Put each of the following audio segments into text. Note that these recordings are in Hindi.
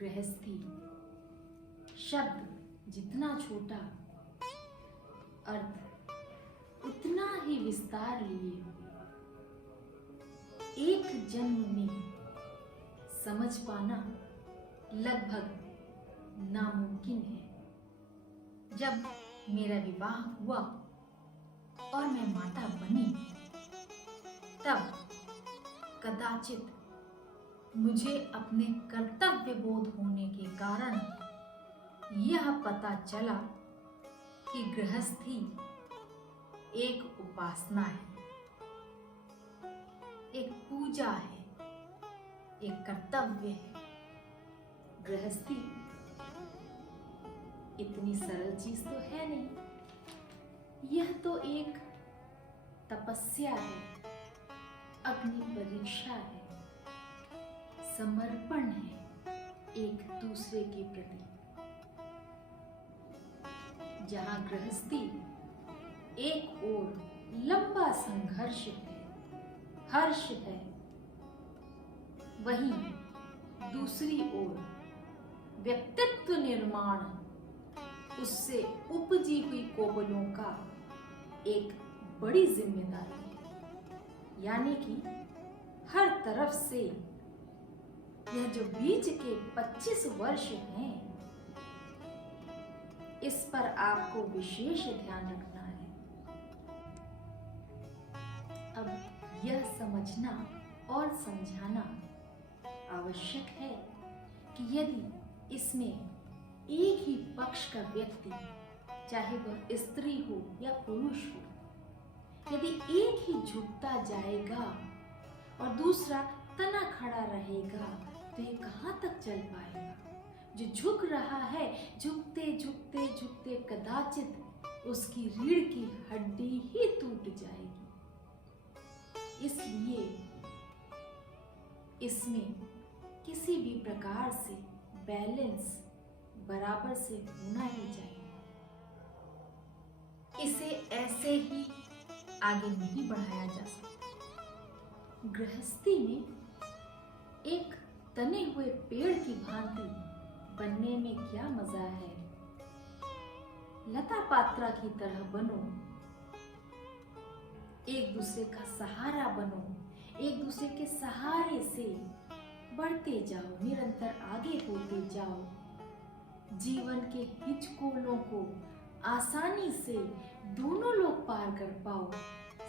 गृहस्थी शब्द जितना छोटा, अर्थ उतना ही विस्तार लिए हुए। एक जन्म में समझ पाना लगभग नामुमकिन है। जब मेरा विवाह हुआ और मैं माता बनी, तब कदाचित मुझे अपने कर्तव्य बोध होने के कारण यह पता चला कि गृहस्थी एक उपासना है, एक पूजा है, एक कर्तव्य है। गृहस्थी इतनी सरल चीज तो है नहीं। यह तो एक तपस्या है, अग्नि परीक्षा है, समर्पण है एक दूसरे के प्रति। जहां गृहस्थी एक ओर लंबा संघर्ष है, हर्ष है, वहीं दूसरी ओर व्यक्तित्व निर्माण, उससे उपजी हुई कोबलों का एक बड़ी जिम्मेदारी है। यानी कि हर तरफ से यह जो बीच के 25 वर्ष हैं, इस पर आपको विशेष ध्यान रखना है। अब यह समझना और समझाना आवश्यक है कि यदि इसमें एक ही पक्ष का व्यक्ति, चाहे वह स्त्री हो या पुरुष हो, यदि एक ही झुकता जाएगा और दूसरा तना खड़ा रहेगा, तो ये कहाँ तक चल पाएगा? जो झुक रहा है, झुकते झुकते झुकते कदाचित उसकी रीढ़ की हड्डी ही टूट जाएगी। इसलिए इसमें किसी भी प्रकार से बैलेंस बराबर से होना ही चाहिए। इसे ऐसे ही आगे नहीं बढ़ाया जा सकता। गृहस्थी में एक तने हुए पेड़ की भांति बनने में क्या मजा है। लता पात्रा की तरह बनो, एक दूसरे का सहारा बनो, एक दूसरे के सहारे से बढ़ते जाओ, निरंतर आगे होते जाओ। जीवन के हिचकोलों को आसानी से दोनों लोग पार कर पाओ,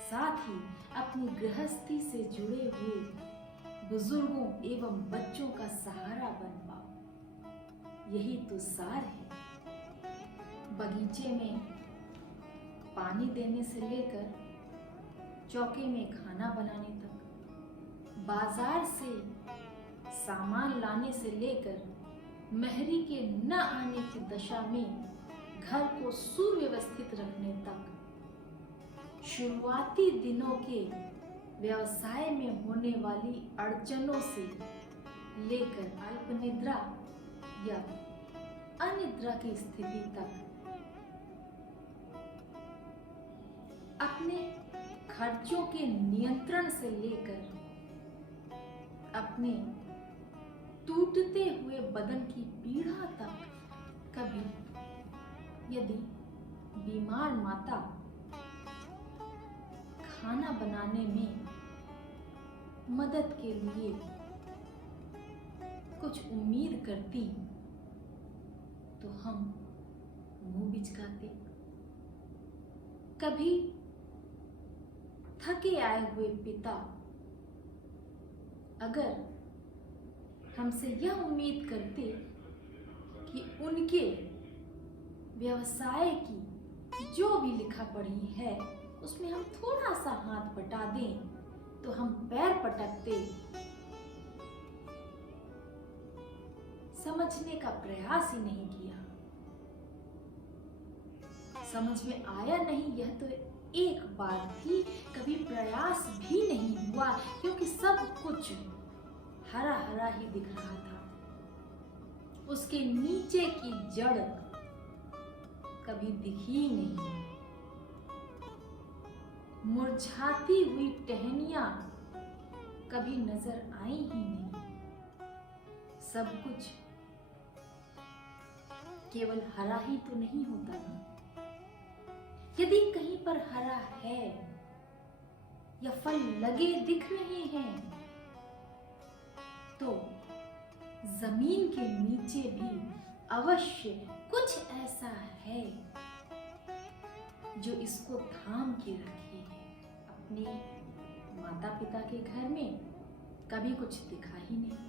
साथ ही अपनी गृहस्थी से जुड़े हुए बुजुर्गों एवं बच्चों का सहारा बन पाओ। यही तो सार है। बगीचे में पानी देने से लेकर चौके में खाना बनाने तक, बाजार से सामान लाने से लेकर मेहरी के न आने की दशा में घर को सुव्यवस्थित रखने तक, शुरुआती दिनों के व्यवसाय में होने वाली अड़चनों से लेकर अल्प निद्रा या अनिद्रा की स्थिति तक, अपने खर्चों के नियंत्रण से लेकर अपने टूटते हुए बदन की पीड़ा तक, कभी यदि बीमार माता खाना बनाने में मदद के लिए कुछ उम्मीद करती, तो हम मुंह बिचकाते। कभी थके आए हुए पिता अगर हमसे यह उम्मीद करते कि उनके व्यवसाय की जो भी लिखा पढ़ी है उसमें हम थोड़ा सा हाथ बटा दें, तो हम पैर पटकते, समझने का प्रयास ही नहीं किया। समझ में आया नहीं, यह तो एक बात थी, कभी प्रयास भी नहीं हुआ, क्योंकि सब कुछ हरा हरा ही दिख रहा था। उसके नीचे की जड़ कभी दिखी नहीं। मुरझाती हुई टहनियां कभी नजर आई ही नहीं। सब कुछ केवल हरा ही तो नहीं होता ना। यदि कहीं पर हरा है या फल लगे दिख रहे हैं तो जमीन के नीचे भी अवश्य कुछ ऐसा है जो इसको थाम के रखे है। अपने माता पिता के घर में कभी कुछ दिखा ही नहीं।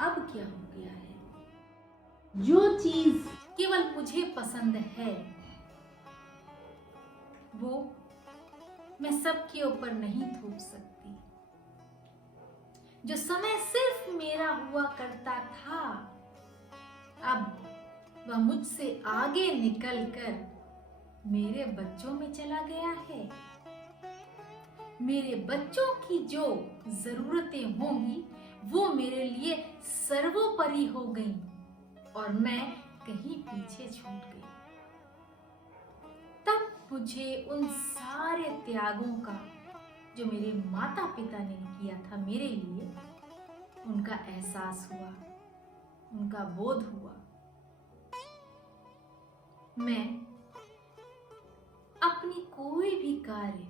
अब क्या हो गया है, जो चीज केवल मुझे पसंद है वो मैं सबके ऊपर नहीं थोप सकती। जो समय सिर्फ मेरा हुआ करता था अब वह मुझसे आगे निकलकर मेरे बच्चों में चला गया है। मेरे बच्चों की जो जरूरतें होंगी वो मेरे लिए सर्वोपरि हो गई और मैं कहीं पीछे छूट गई। तब मुझे उन सारे त्यागों का जो मेरे माता पिता ने किया था मेरे लिए, उनका एहसास हुआ, उनका बोध हुआ। मैं अपनी कोई भी कार्य,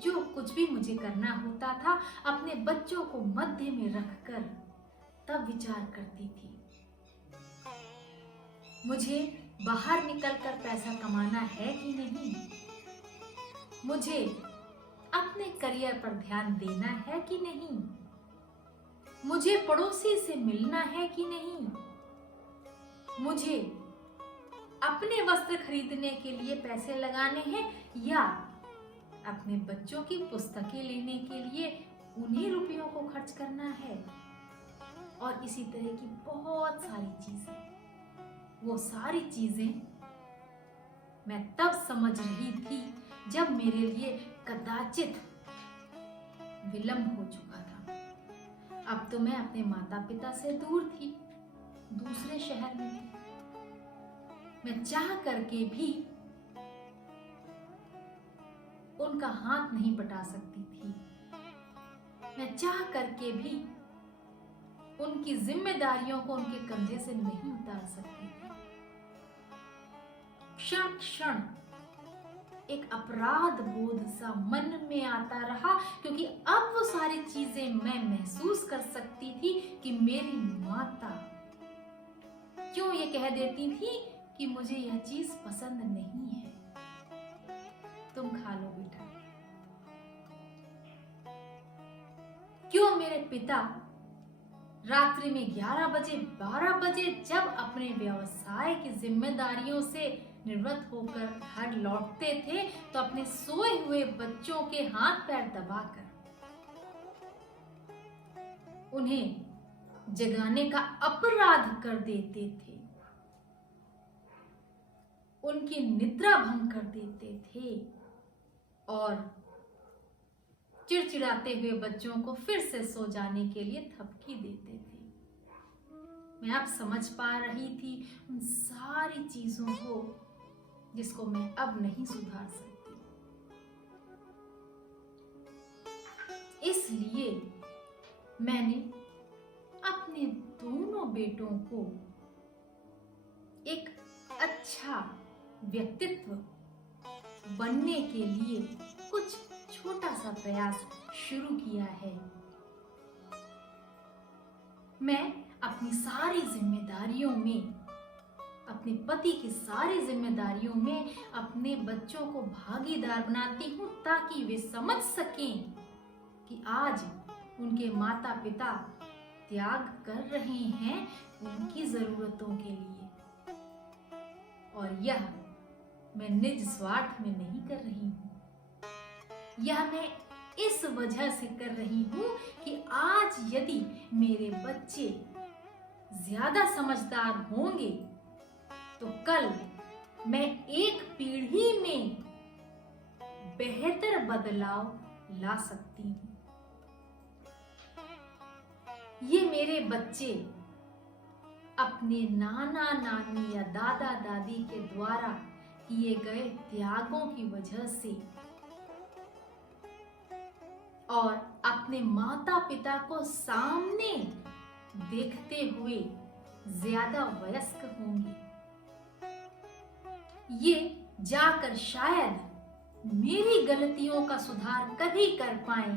जो कुछ भी मुझे करना होता था, अपने बच्चों को मध्य में रखकर तब विचार करती थी। मुझे बाहर निकलकर पैसा कमाना है कि नहीं, मुझे अपने करियर पर ध्यान देना है कि नहीं, मुझे पड़ोसी से मिलना है कि नहीं, मुझे अपने वस्त्र खरीदने के लिए पैसे लगाने हैं या अपने बच्चों की पुस्तकें लेने के लिए उन्हीं रुपयों को खर्च करना है। और इसी तरह की बहुत सारी चीजें, वो सारी चीजें मैं तब समझ रही थी जब मेरे लिए कदाचित विलंब हो चुका था। अब तो मैं अपने माता पिता से दूर थी, दूसरे शहर में थी। मैं चाह करके भी उनका हाथ नहीं बटा सकती थी। मैं चाह करके भी उनकी जिम्मेदारियों को उनके कंधे से नहीं उतार सकती थी। क्षण क्षण एक अपराध बोध सा मन में आता रहा, क्योंकि अब वो सारी चीजें मैं महसूस कर सकती थी कि मेरी माता क्यों ये कह देती थी कि मुझे यह चीज पसंद नहीं है, तुम खा लो बेटा। क्यों मेरे पिता रात्रि में 11 बजे 12 बजे जब अपने व्यवसाय की जिम्मेदारियों से निवृत्त होकर घर लौटते थे तो अपने सोए हुए बच्चों के हाथ पैर दबाकर उन्हें जगाने का अपराध कर देते थे, उनकी निद्रा भंग कर देते थे और चिड़चिड़ाते हुए बच्चों को फिर से सो जाने के लिए थपकी देते थे। मैं अब समझ पा रही थी उन सारी चीजों को जिसको मैं अब नहीं सुधार सकती। इसलिए मैंने अपने दोनों बेटों को एक अच्छा व्यक्तित्व बनने के लिए कुछ छोटा सा प्रयास शुरू किया है। मैं अपनी सारी जिम्मेदारियों में, अपने पति की सारी जिम्मेदारियों में अपने बच्चों को भागीदार बनाती हूँ ताकि वे समझ सकें कि आज उनके माता पिता त्याग कर रहे हैं उनकी जरूरतों के लिए, और यह मैं निज स्वार्थ में नहीं कर रही हूँ। यह मैं इस वजह से कर रही हूँ कि आज यदि मेरे बच्चे ज्यादा समझदार होंगे तो कल मैं एक पीढ़ी में बेहतर बदलाव ला सकती हूँ। ये मेरे बच्चे अपने नाना नानी या दादा दादी के द्वारा किए गए त्यागों की वजह से और अपने माता पिता को सामने देखते हुए ज्यादा वयस्क होंगे, ये जाकर शायद मेरी गलतियों का सुधार कभी कर पाएं।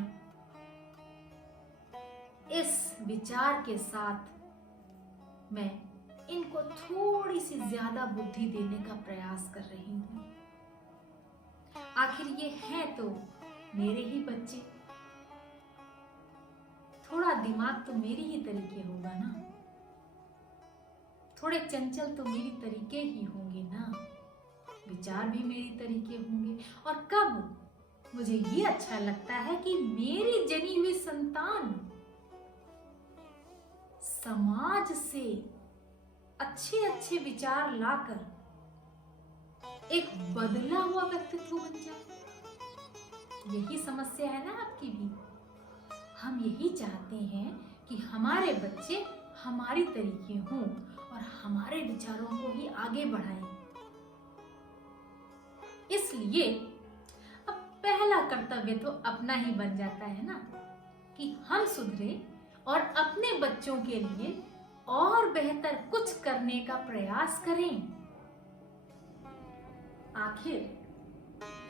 इस विचार के साथ मैं इनको थोड़ी सी ज्यादा बुद्धि देने का प्रयास कर रही हूं। आखिर ये हैं तो मेरे ही बच्चे, थोड़ा दिमाग तो मेरी ही तरीके होगा ना, थोड़े चंचल तो मेरी तरीके ही होंगे ना, विचार भी मेरी तरीके होंगे। और कब मुझे ये अच्छा लगता है कि मेरी जनी हुई संतान समाज से अच्छे अच्छे विचार लाकर एक बदला हुआ व्यक्तित्व बन जाए। यही समस्या है ना आपकी भी। हम यही चाहते हैं कि हमारे बच्चे हमारी तरीके हों और हमारे विचारों को ही आगे बढ़ाएं। इसलिए अब पहला कर्तव्य तो अपना ही बन जाता है ना, कि हम सुधरे और अपने बच्चों के लिए और बेहतर कुछ करने का प्रयास करें। आखिर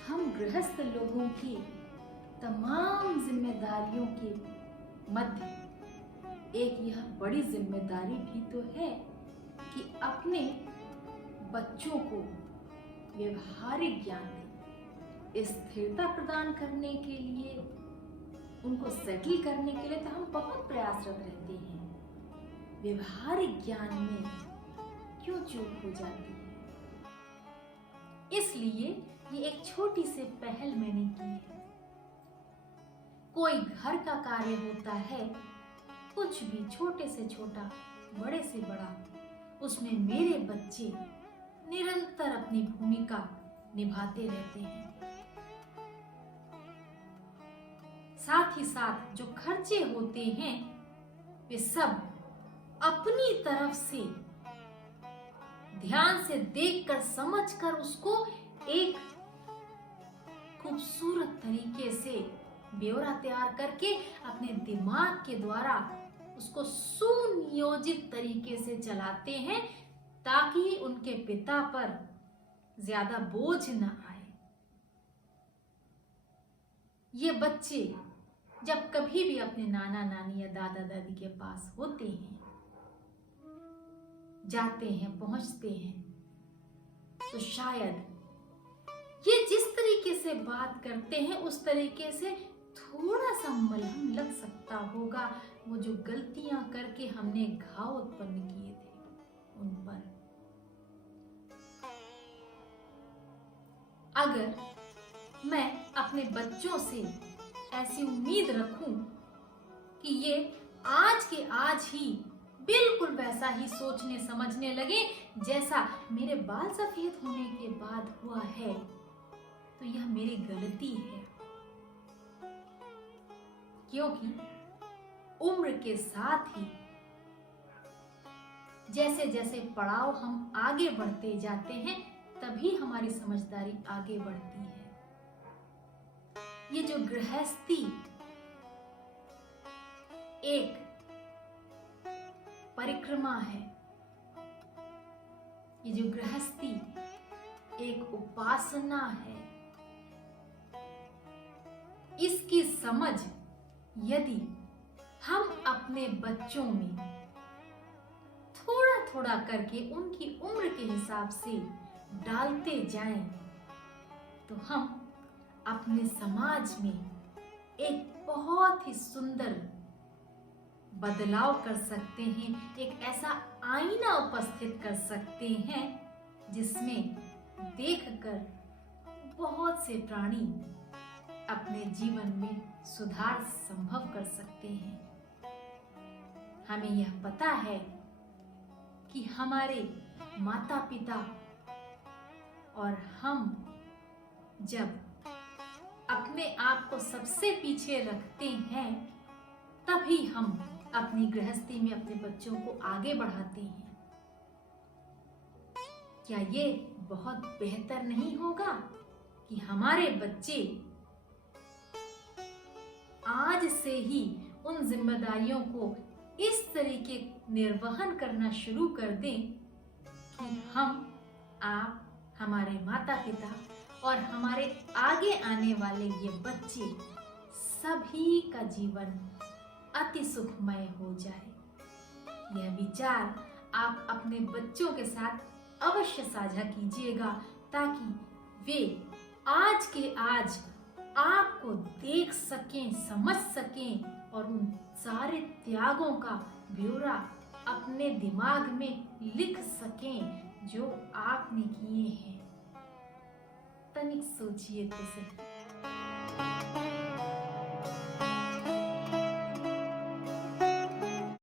हम गृहस्थ लोगों की तमाम जिम्मेदारियों के मध्य एक यह बड़ी जिम्मेदारी भी तो है कि अपने बच्चों को व्यवहारिक ज्ञान दें। स्थिरता प्रदान करने के लिए, उनको सेटल करने के लिए तो हम बहुत प्रयासरत रहते हैं। व्यवहारिक ज्ञान में क्यों चूक हो जाती है? इसलिए ये एक छोटी सी पहल मैंने की है। कोई घर का कार्य होता है, कुछ भी छोटे से छोटा, बड़े से बड़ा, उसमें मेरे बच्चे निरंतर अपनी भूमिका निभाते रहते हैं। साथ ही साथ जो खर्चे होते हैं वे सब अपनी तरफ से ध्यान से देखकर समझकर उसको एक खूबसूरत तरीके से ब्यौरा तैयार करके अपने दिमाग के द्वारा उसको सुनियोजित तरीके से चलाते हैं, ताकि उनके पिता पर ज्यादा बोझ न आए। ये बच्चे जब कभी भी अपने नाना नानी या दादा दादी के पास होते हैं, जाते हैं, पहुंचते हैं, तो शायद ये जिस तरीके से बात करते हैं उस तरीके से थोड़ा सा मलहम लग सकता होगा वो जो गलतियां करके हमने घाव उत्पन्न किए थे उन पर। अगर मैं अपने बच्चों से ऐसी उम्मीद रखूं कि ये आज के आज ही बिल्कुल वैसा ही सोचने समझने लगे जैसा मेरे बाल सफेद होने के बाद हुआ है, तो यह मेरी गलती है। क्योंकि उम्र के साथ ही जैसे जैसे पड़ाव हम आगे बढ़ते जाते हैं, तभी हमारी समझदारी आगे बढ़ती है। ये जो गृहस्थी एक परिक्रमा है, ये जो गृहस्थी एक उपासना है, इसकी समझ यदि हम अपने बच्चों में थोड़ा थोड़ा करके उनकी उम्र के हिसाब से डालते जाएं, तो हम अपने समाज में एक बहुत ही सुंदर बदलाव कर सकते हैं, एक ऐसा आईना उपस्थित कर सकते हैं जिसमें देखकर बहुत से प्राणी अपने जीवन में सुधार संभव कर सकते हैं। हमें यह पता है कि हमारे माता पिता और हम जब अपने आप को सबसे पीछे रखते हैं, तभी हम अपनी गृहस्थी में अपने बच्चों को आगे बढ़ाते हैं। क्या ये बहुत बेहतर नहीं होगा कि हमारे बच्चे आज से ही उन जिम्मेदारियों को इस तरीके निर्वहन करना शुरू कर दें कि हम, आप, हमारे माता पिता और हमारे आगे आने वाले ये बच्चे सभी का जीवन अति सुखमय हो जाए। यह विचार आप अपने बच्चों के साथ अवश्य साझा कीजिएगा ताकि वे आज के आज आपको देख सकें, समझ सकें और उन सारे त्यागों का ब्यौरा अपने दिमाग में लिख सकें जो आपने किए हैं। तनिक सोचिए तो सही।